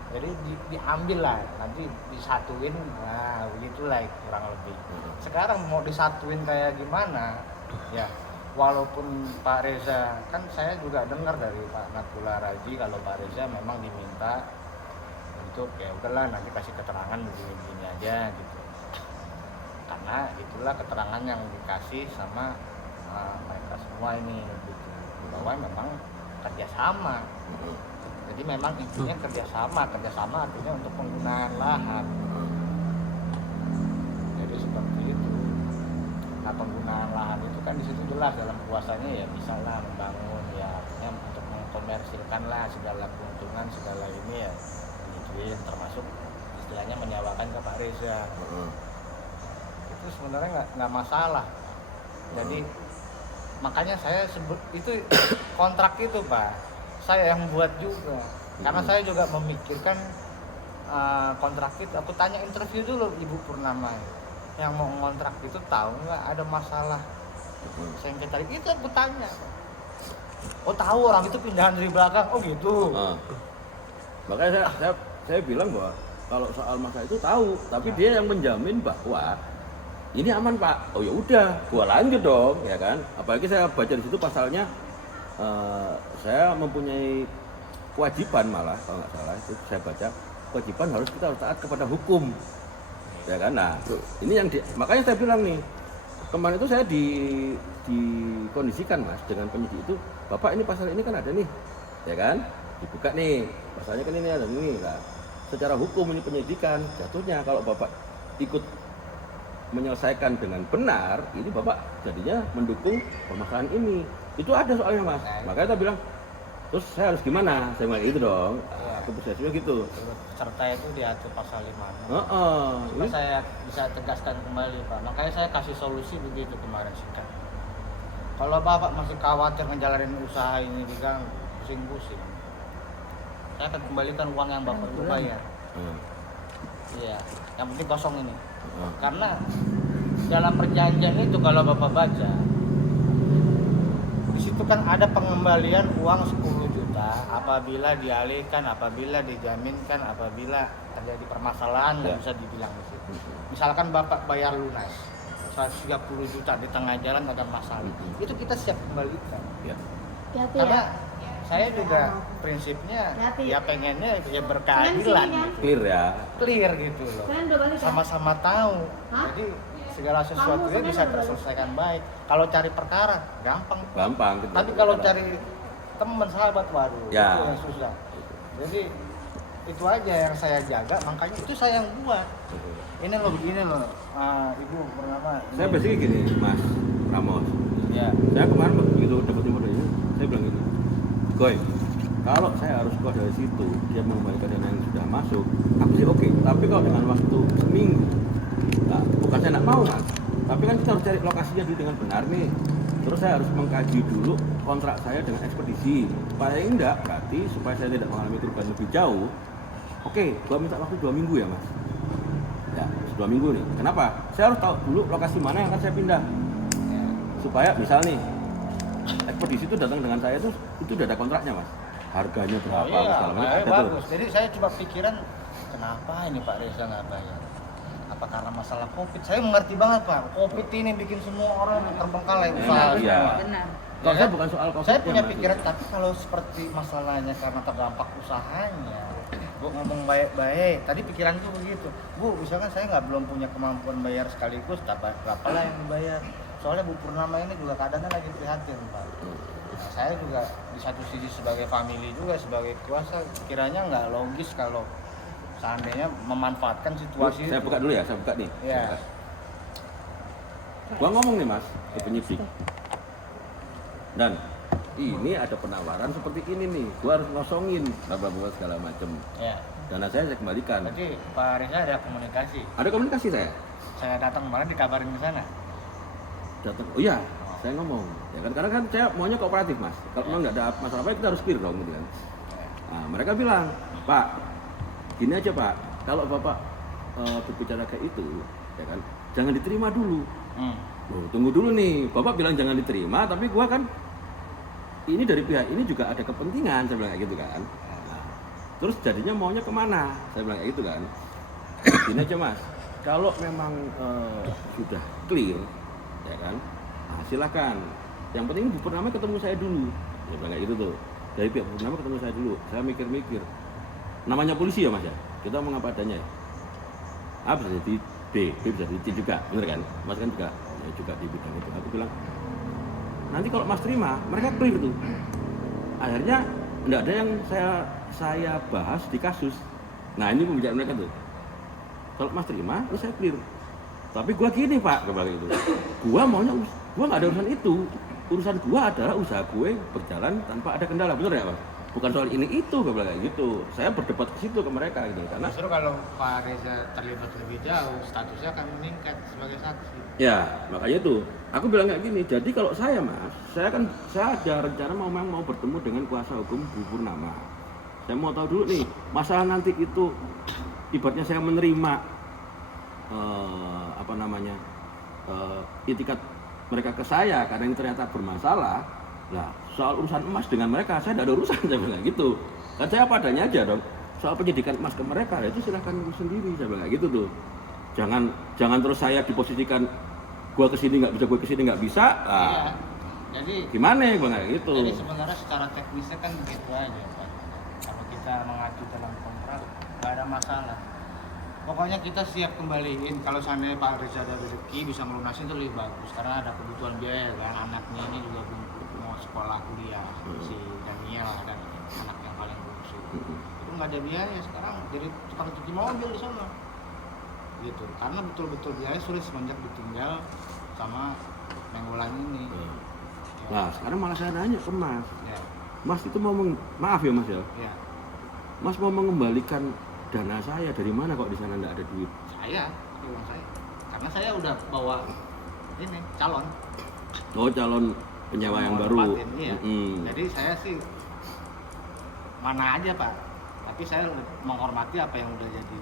Jadi diambil lah, nanti disatuin, nah begitulah kurang lebih. Sekarang mau disatuin kayak gimana? Ya, walaupun Pak Reza, kan saya juga dengar dari Pak Nakula Raji kalau Pak Reza memang diminta untuk ya udahlah nanti kasih keterangan begini-begini aja gitu. Karena itulah keterangan yang dikasih sama mereka semua ini gitu. Bahwa memang kerjasama. Jadi memang intinya kerjasama artinya untuk penggunaan lahan. Jadi seperti itu. Nah penggunaan lahan itu kan di situ jelas dalam kuasanya ya bisa lah membangun ya artinya untuk mengkomersilkan lah segala keuntungan segala ini ya digituin, termasuk istilahnya menyewakan ke Pak Reza. Itu sebenarnya nggak masalah. Jadi makanya saya sebut itu kontrak itu Pak. Saya yang buat juga, karena saya juga memikirkan kontrak itu. Aku tanya interview dulu Ibu Purnama yang mau ngontrak itu, tahu nggak ada masalah sengketa itu, aku tanya. Oh tahu, orang itu pindahan dari belakang. Oh gitu. Makanya saya bilang bahwa kalau soal masalah itu tahu, tapi dia yang menjamin bahwa ini aman Pak. Oh ya udah, gua lanjut dong, ya kan. Apalagi saya baca di situ pasalnya. Saya mempunyai kewajiban malah kalau nggak salah itu saya baca kewajiban harus kita taat kepada hukum, ya kan. Nah ini yang makanya saya bilang nih kemarin itu saya dikondisikan mas dengan penyidik itu, bapak ini pasal ini kan ada nih, ya kan, dibuka nih, pasalnya kan ini ada ini, nah, secara hukum ini penyidikan, jatuhnya kalau bapak ikut menyelesaikan dengan benar, ini bapak jadinya mendukung permasalahan ini, itu ada soalnya mas, makanya kita bilang, terus saya harus gimana, saya bilang itu dong, aku prosesnya gitu. Serta itu diatur pasal 5. Ini Saya bisa tegaskan kembali Pak, makanya saya kasih solusi begitu kemarin singkat. Kalau Bapak masih khawatir ngejalanin usaha ini diganggu, pusing-pusing, saya akan kembalikan uang yang Bapak bayar. Iya, yang penting kosong ini. Karena dalam perjanjian itu kalau Bapak baca, di situ kan ada pengembalian uang 10 juta apabila dialihkan, apabila dijaminkan, apabila terjadi permasalahan nggak bisa dibilang di situ. Misalkan Bapak bayar lunas 130 juta di tengah jalan ada masalah, itu kita siap kembalikan. Karena saya juga prinsipnya ya pengennya ya berkeadilan, clear ya, clear gitu loh. Sama-sama tahu. Jadi segala sesuatunya bisa terselesaikan baik. Kalau cari perkara gampang. Tapi kalau cari teman sahabat waduh ya, itu yang susah. Jadi itu aja yang saya jaga, makanya itu saya yang buat. Ini loh begini loh, Ibu bernama. Saya basically gini, Mas Ramos. Ya. Saya kemarin begitu dapat info dari ini, saya bilang gini, Goy, kalau saya harus keluar dari situ, dia mengembalikan dana yang sudah masuk, aku sih oke. Tapi kalau dengan waktu seminggu, nah, bukan saya nggak mau mas, tapi kan kita harus cari lokasinya dulu dengan benar nih. Terus saya harus mengkaji dulu kontrak saya dengan ekspedisi. Paling enggak, berarti supaya saya tidak mengalami kerugian lebih jauh, oke, gua minta waktu 2 minggu ya mas. Ya, 2 minggu nih. Kenapa? Saya harus tahu dulu lokasi mana yang akan saya pindah. Supaya misal nih, ekspedisi itu datang dengan saya itu udah ada kontraknya mas. Harganya berapa, segala macam ada bagus. tuh. Jadi saya coba pikiran, kenapa ini Pak Reza nggak bayar? Apa karena masalah COVID? Saya mengerti banget Pak, COVID ini bikin semua orang terbengkalai usaha. Iya. Benar. Kalau saya bukan soal COVID. Saya punya pikiran, tapi kalau seperti masalahnya karena terdampak usahanya, Bu ngomong baik-baik. Tadi pikiranku begitu, Bu. Misalkan saya belum punya kemampuan bayar sekaligus, berapa lah yang dibayar? Soalnya Bu Purnama ini juga kadang-kadang lagi prihatin Pak. Nah, saya juga di satu sisi sebagai family juga sebagai kuasa, kiranya nggak logis kalau seandainya memanfaatkan situasi. Saya buka dulu ya, saya buka nih. Ya. Gua ngomong nih mas ke penyidik. Dan ini ada penawaran seperti ini nih, gua harus ngosongin bla segala macam. Ya. Dana saya kembalikan. Jadi Pak Reza ada komunikasi. Ada komunikasi saya. Saya datang kemarin dikabarin ke sana. Datang, oh iya, saya ngomong. Ya kan, karena kan saya maunya kooperatif mas. Kalau memang nggak ada masalah apa, kita harus clear dong, gitu kan. Nah, mereka bilang, Pak, gini aja Pak, kalau Bapak berbicara kayak itu, ya kan, jangan diterima dulu. Loh, tunggu dulu nih, Bapak bilang jangan diterima, tapi gua kan ini dari pihak ini juga ada kepentingan, saya bilang kayak gitu kan. Nah, terus jadinya maunya kemana? Saya bilang kayak gitu kan. Gini aja mas, kalau memang sudah clear, ya kan, nah, silakan. Yang penting Bu Purnama ketemu saya dulu, saya bilang kayak gitu tuh. Dari pihak Bu Purnama ketemu saya dulu, saya mikir-mikir. Namanya polisi ya mas ya, kita mau apa adanya ya. A bisa jadi B bisa jadi C juga, bener kan? Mas kan juga ya juga di bidang itu. Aku bilang nanti kalau mas terima, mereka clear tuh. Akhirnya enggak ada yang saya bahas di kasus. Nah ini pembicaraan mereka tuh. Kalau mas terima, terus saya clear. Tapi gua gini Pak, kembali itu. Gua maunya, gua nggak ada urusan itu. Urusan gua adalah usaha gue berjalan tanpa ada kendala, bener ya Mas? Bukan soal ini itu, gue bilang kayak gitu. Saya berdebat ke situ ke mereka gitu. Karena Justru kalau Pak Reza terlibat lebih jauh, statusnya akan meningkat sebagai saksi. ya, makanya itu. Aku bilang kayak gini. Jadi kalau saya Mas, saya ada rencana mau bertemu dengan kuasa hukum Bu Purnama. Saya mau tahu dulu nih, masalah nanti itu ibaratnya saya menerima itikat mereka ke saya karena ini ternyata bermasalah. Nah, soal urusan emas dengan mereka saya tidak ada urusan, saya bilang gitu. Kan saya padanya aja dong. Soal penyidikan emas ke mereka itu silahkan urus sendiri, saya bilang gitu tuh. Jangan terus saya diposisikan gua kesini nggak bisa, gua kesini nggak bisa. Nah, Iya. Jadi gimana ya bang gitu? Jadi sebenarnya secara teknisnya kan begitu aja Pak. Kalau kita mengacu dalam kontrak nggak ada masalah. Pokoknya kita siap kembaliin. Kalau seandainya Pak Reza ada rezeki bisa ngelunasin itu lebih bagus karena ada kebutuhan biaya kan. Anaknya ini juga belum mau sekolah kuliah. Si Daniel ada anak yang paling bungsu. Itu nggak ada biaya sekarang jadi tukang cuci mobil di sana. Gitu. Karena betul-betul biaya sulit semenjak ditinggal sama Menggolan ini. Nah, sekarang malah saya nanya ke Mas. Ya. Mas itu mau maaf ya Mas ya. Ya. Mas mau mengembalikan dana saya dari mana kok di sana nggak ada duit? Saya, pakai uang saya. Karena saya udah bawa ini calon. Oh, calon penyewa yang Mau baru. nempatin, iya. Jadi saya sih mana aja Pak. Tapi saya menghormati apa yang udah jadi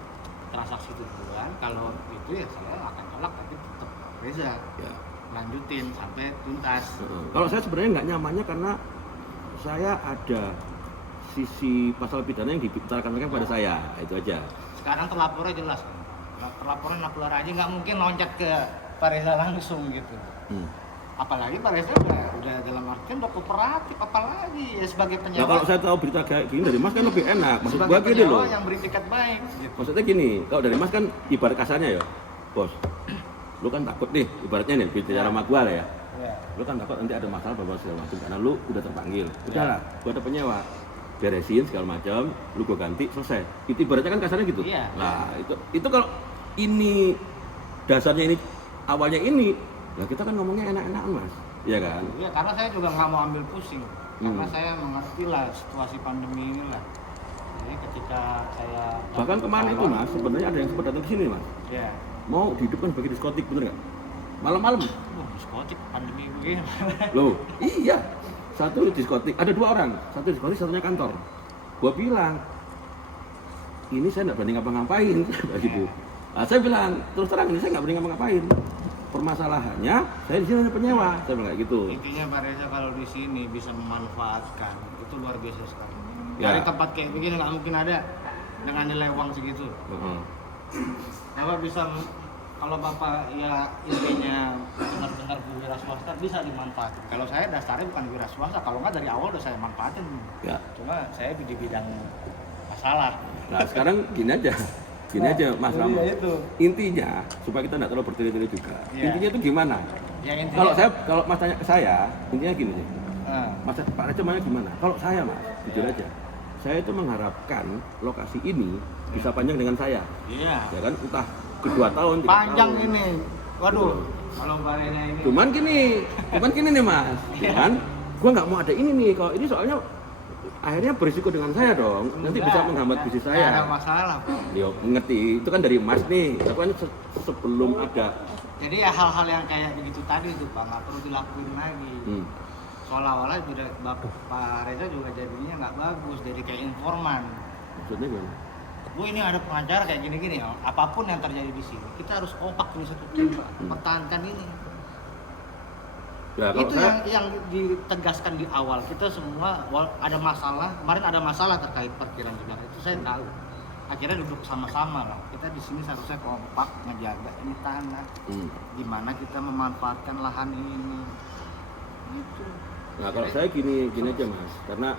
transaksi tujuan. Kalau itu ya saya akan tolak tapi tetap Reza. Ya. Lanjutin sampai tuntas. Kalau saya sebenarnya nggak nyamannya karena saya ada sisi pasal pidana yang dibicarakan mereka pada saya, itu aja. Sekarang terlapornya jelas kan. Terlaporan nakular aja nggak mungkin loncat ke Pak Reza langsung gitu. Apalagi Pak Reza udah dalam artian udah kooperatif, apalagi ya sebagai Nah, penyewa. kalau saya tahu berita kayak gini dari Mas kan lebih enak. Maksud sebagai gua gini penyewa loh. yang beritikat baik gitu. Maksudnya gini, kalau dari Mas kan ibarat kasarnya ya, Bos. Lu kan takut nih, ibaratnya nih bicara sama gua lah ya. Ya. Lu kan takut nanti ada masalah bahwa segala macam karena lu udah terpanggil. Udahlah, gua ada penyewa. Beresin segala macam, lu gua ganti, selesai. Itu ibaratnya kan kasarnya gitu. Iya. Nah, itu kalau ini dasarnya ini awalnya ini, ya kita kan ngomongnya enak-enakan, Mas. Iya kan? Iya, karena saya juga nggak mau ambil pusing. Karena saya mengerti lah situasi pandemi ini lah. Jadi ketika saya Bahkan kemarin itu Mas, sebenarnya ada yang sempat datang ke sini Mas. Ya. Mau dihidupkan sebagai diskotik, bener nggak? Malam-malam. Diskotik pandemi begini. Loh, iya. Satu diskotik, ada dua orang. Satu diskotik, satunya kantor. Gua bilang, ini saya nggak berani ngapa-ngapain, kayak gitu. Nah, saya bilang, terus terang ini saya nggak berani ngapa-ngapain. Permasalahannya, saya di sini hanya penyewa, saya bilang kayak gitu. Intinya Pak Reza kalau di sini bisa memanfaatkan itu luar biasa sekali. Ya. Dari tempat kayak begini nggak mungkin ada dengan nilai uang segitu. Bapak bisa kalau Bapak ya intinya benar-benar wira swasta bisa dimanfaatin. Kalau saya dasarnya bukan wira swasta, kalau nggak dari awal udah saya manfaatin. Ya. Cuma saya di bidang masalah. Nah, sekarang gini aja. Gini aja Mas Iya, Rama. itu. Intinya, supaya kita nggak terlalu bertele-tele juga. Iya. Intinya itu gimana? Ya, intinya, Kalau Mas tanya ke saya, intinya gini sih. Ah, Mas Pak Raja maunya gimana? Kalau saya Mas, jujur aja. Saya itu mengharapkan lokasi ini bisa panjang dengan saya. iya. Ya kan, entah ke 2 tahun, 3 Panjang tahun. ini. Waduh, kalau Pak Reza ini. Cuman gini nih Mas. Cuman gua nggak mau ada ini nih. Kalau ini soalnya akhirnya berisiko dengan saya dong. Nanti bisa menghambat bisnis Nggak ada saya. masalah, Pak. Yo, ngerti. Itu kan dari Mas nih. Aku kan sebelum ada Jadi ya hal-hal yang kayak begitu tadi tuh Pak, nggak perlu dilakuin lagi. Seolah-olah Pak Reza juga jadinya nggak bagus, jadi kayak informan. maksudnya gimana? Bu ini ada pengacara kayak gini-gini ya, apapun yang terjadi di sini, kita harus kompak ini satu tim, Pak. Pertahankan ini. Ya, kalau Itu saya, yang ditegaskan di awal, kita semua ada masalah, kemarin ada masalah terkait parkiran juga, itu saya tahu. Akhirnya duduk sama-sama lah, kita di sini seharusnya kompak ngejaga ini tanah, gimana kita memanfaatkan lahan ini. Gitu. Nah kalau saya gini aja Mas, karena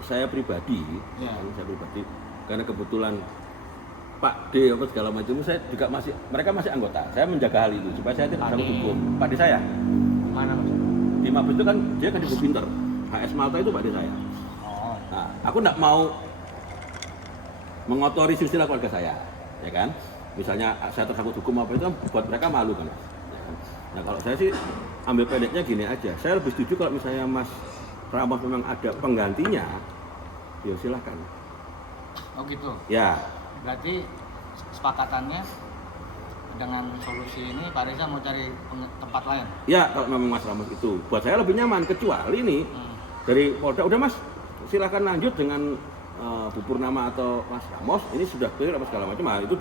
saya pribadi, Ya. saya pribadi, karena kebetulan Pak D apa segala macam, saya juga mereka masih anggota. Saya menjaga hal itu supaya saya tidak sama hukum. Pak D saya Mana Mas? di Mabes itu kan dia kan ibu pinter. HS Malta itu Pak D saya. Oh, Nah, aku tidak mau mengotori silsilah keluarga saya, ya kan? Misalnya saya tersangkut hukum apa itu kan buat mereka malu kan, Mas. Ya kan? Nah kalau saya sih ambil pendeknya gini aja. Saya lebih setuju kalau misalnya Mas Ramos memang ada penggantinya, ya silahkan. oh gitu. Ya, Berarti sepakatannya dengan solusi ini Pak Reza mau cari tempat lain. ya kalau memang Mas Ramos itu buat saya lebih nyaman. Kecuali nih dari Polda udah Mas silahkan lanjut dengan Bu Purnama atau Mas Ramos ini sudah clear apa segala macam. Nah, itu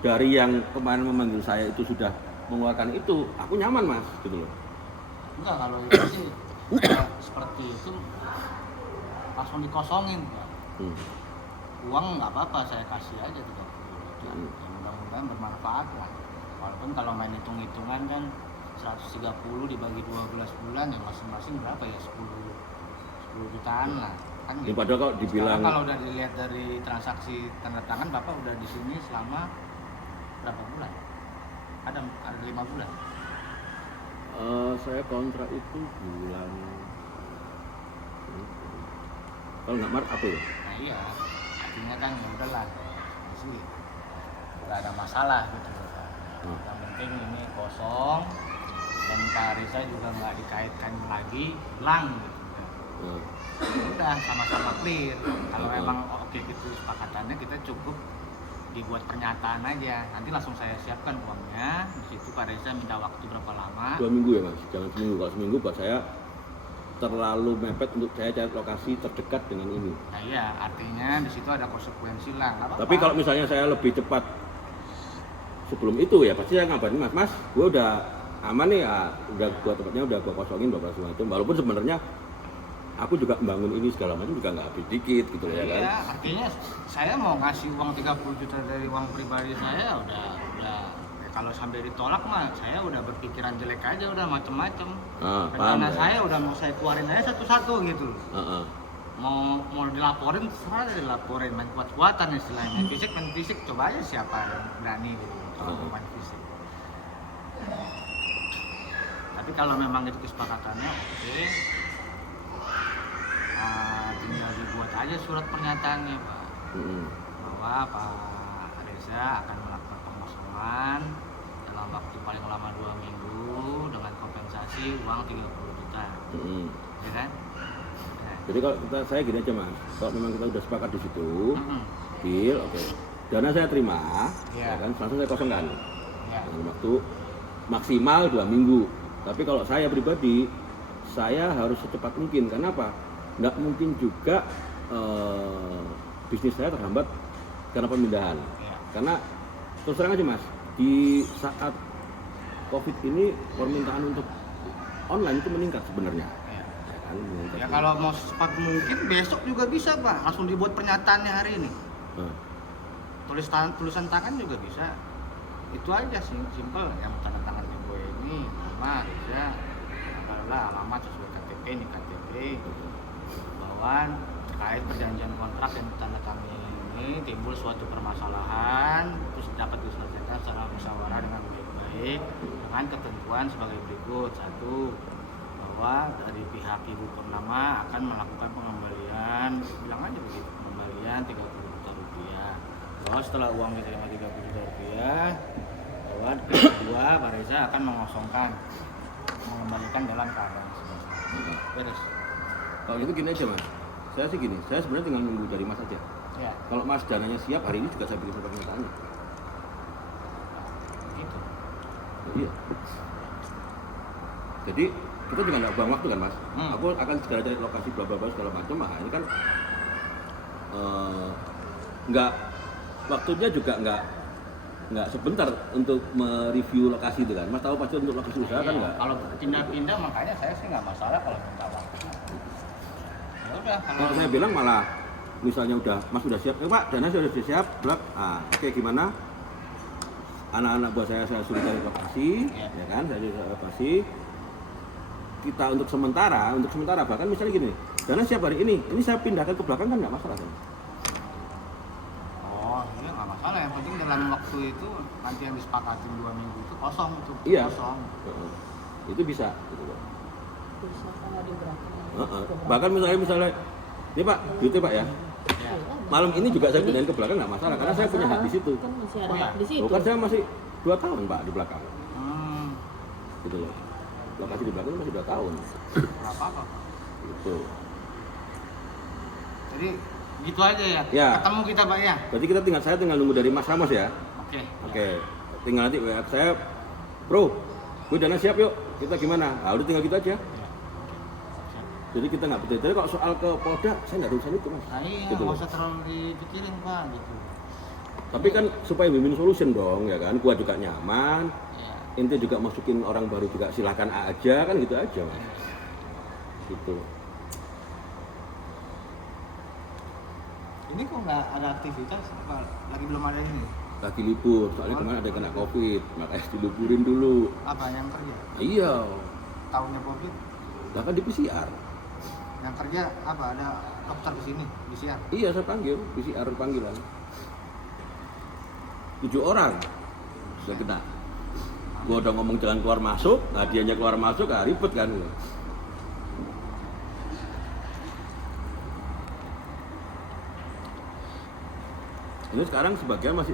dari yang kemarin memanggil saya itu sudah mengeluarkan itu, aku nyaman Mas gitu loh. Enggak, kalau itu sih seperti itu langsung dikosongin Pak. Uang nggak apa-apa, saya kasih aja 30 juta. Ya, mudah-mudahan bermanfaat lah. Walaupun kalau main hitung-hitungan kan 130 dibagi 12 bulan ya masing-masing berapa ya 10 jutaan lah. Kan Ini gitu. padahal kalau dibilang Sekarang kalau udah dilihat dari transaksi tanda tangan, Bapak udah di sini selama berapa bulan? Ada 5 bulan. saya kontrak itu bulan kalau nggak Maret April. Nah iya, artinya kan ya udahlah, sih nggak ada masalah gitu. Yang penting ini kosong dan Pak Reza juga nggak dikaitkan lagi, hilang gitu. Nah, Udah sama-sama clear. Kalau Uh-uh. emang oke gitu sepakatannya, kita cukup dibuat pernyataan aja. Nanti langsung saya siapkan uangnya. Di situ Pak Reza minta waktu berapa lama. 2 minggu ya mas, jangan seminggu. Kalau seminggu buat saya terlalu mepet untuk saya cari lokasi terdekat dengan ini. Nah iya, artinya di situ ada konsekuensi lah. Nggak apa-apa. Tapi kalau misalnya saya lebih cepat sebelum itu ya pasti saya ngabarin mas, gue udah aman nih ya, udah gua tempatnya udah gua kosongin beberapa macam. Walaupun sebenarnya aku juga membangun ini segala macam juga nggak habis dikit gitu ya kan. Iya, artinya saya mau ngasih uang 30 juta dari uang pribadi saya udah ya kalau sampai ditolak mah saya udah berpikiran jelek aja, udah macem-macem. Paham Rencana ya? saya udah mau saya keluarin aja satu-satu gitu. Heeh. Mau dilaporin terserah aja dilaporin, main kuat-kuatan istilahnya. Main fisik coba aja siapa yang berani gitu kalau main fisik. Tapi kalau memang itu kesepakatannya oke. Tinggal dibuat aja surat pernyataannya Pak, bahwa Pak Reza akan melakukan pengosongan dalam waktu paling lama 2 minggu dengan kompensasi uang 30 juta, ya kan? Nah, Jadi kalau saya gini aja mas, kalau memang kita udah sepakat di situ, mm-mm. deal, oke. Dana saya terima, Iya. ya kan, langsung saya kosongkan. Ya. Dalam waktu maksimal 2 minggu. Tapi kalau saya pribadi, saya harus secepat mungkin. Karena apa? Nggak mungkin juga bisnis saya terhambat karena pemindahan. Ya. Karena terus terang aja mas, di saat COVID ini permintaan untuk online itu meningkat sebenarnya. Ya. Ya kan, meningkat. Ya kalau mau secepat mungkin besok juga bisa Pak, langsung dibuat pernyataannya hari ini. Nah, Tulisan tangan juga bisa. Itu aja sih, simple. Yang tanda tangan di gue ini nama Reza, alamat sesuai KTP ini KTP, bahwa terkait perjanjian kontrak yang ditandatangani ini timbul suatu permasalahan, terus dapat diselesaikan secara musyawarah dengan baik-baik dengan ketentuan sebagai berikut. 1, bahwa dari pihak Ibu Purnama akan melakukan pengembalian, bilang aja begitu, pengembalian 30 juta rupiah. Bahwa setelah uang diterima 30 juta rupiah, bahwa kedua Pak Reza akan mengembalikan dalam keadaan semestinya. Beres. kalau gitu gini aja mas, saya sih gini, saya sebenarnya tinggal nunggu dari mas aja. Ya, Kalau mas dananya siap, hari ini juga saya bikin surat pernyataannya. gitu. Iya. Jadi kita juga nggak buang waktu kan mas. Aku akan segera cari lokasi bla bla bla segala macam. Nah ini kan nggak waktunya juga nggak sebentar untuk mereview lokasi itu kan. Mas tahu pasti untuk lokasi usaha kan Iya, nggak. kalau pindah-pindah makanya saya sih nggak masalah kalau minta waktu. Ya udah, Kalau saya bilang malah misalnya udah mas sudah siap, pak dana sudah siap, blak. Oke gimana? Anak-anak buat saya suruh cari lokasi, Iya. ya kan? Saya cari lokasi. Kita untuk sementara bahkan misalnya gini, dana siap hari ini saya pindahkan ke belakang kan nggak masalah kan? oh iya nggak masalah, yang penting dalam waktu itu nanti yang disepakatin 2 minggu itu kosong itu. Iya. Kosong. Itu bisa. Gitu, Pak. Bisa kalau diberangkat. Bahkan misalnya, ini Pak, duitnya Pak ya. Ya. Malam ini juga saya pindahin ke belakang nggak masalah karena saya punya hak di situ. Kan masih ada Oh, iya. hak di situ. Bukan saya masih 2 tahun Pak di belakang, Hmm, gitu loh. Lokasi di belakang masih 2 tahun. nggak apa-apa. Gitu. Jadi gitu aja ya. Ya. Ketemu kita Pak ya. Berarti saya tinggal nunggu dari Mas Ramos ya. Oke. Oke. Tinggal nanti WA saya, Bro. Gue dana siap yuk. Kita gimana? Udah tinggal gitu aja. Ya. Oke. Siap. Jadi kita nggak betul. Jadi kalau soal ke Polda, saya nggak ada urusan itu Mas. Nah iya, Gitu nggak loh. usah terlalu dipikirin Pak gitu. Tapi kan supaya win-win solution dong, ya kan? Gua juga nyaman. Ya. Ente juga masukin orang baru juga silakan aja kan gitu aja mas. Gitu. Ini kok nggak ada aktivitas Pak? Lagi belum ada ini. Lagi libur soalnya kemarin ada yang kena covid makanya diliburin dulu. Apa yang kerja? Iya, Tahunnya COVID. bahkan di PCR Yang kerja apa? Ada dokter di sini, PCR. Iya, saya panggil, PCR panggilan. 7 orang sudah kena. Gua udah ngomong jangan keluar masuk, nah dianya keluar masuk, ribet kan. Ini sekarang sebagian masih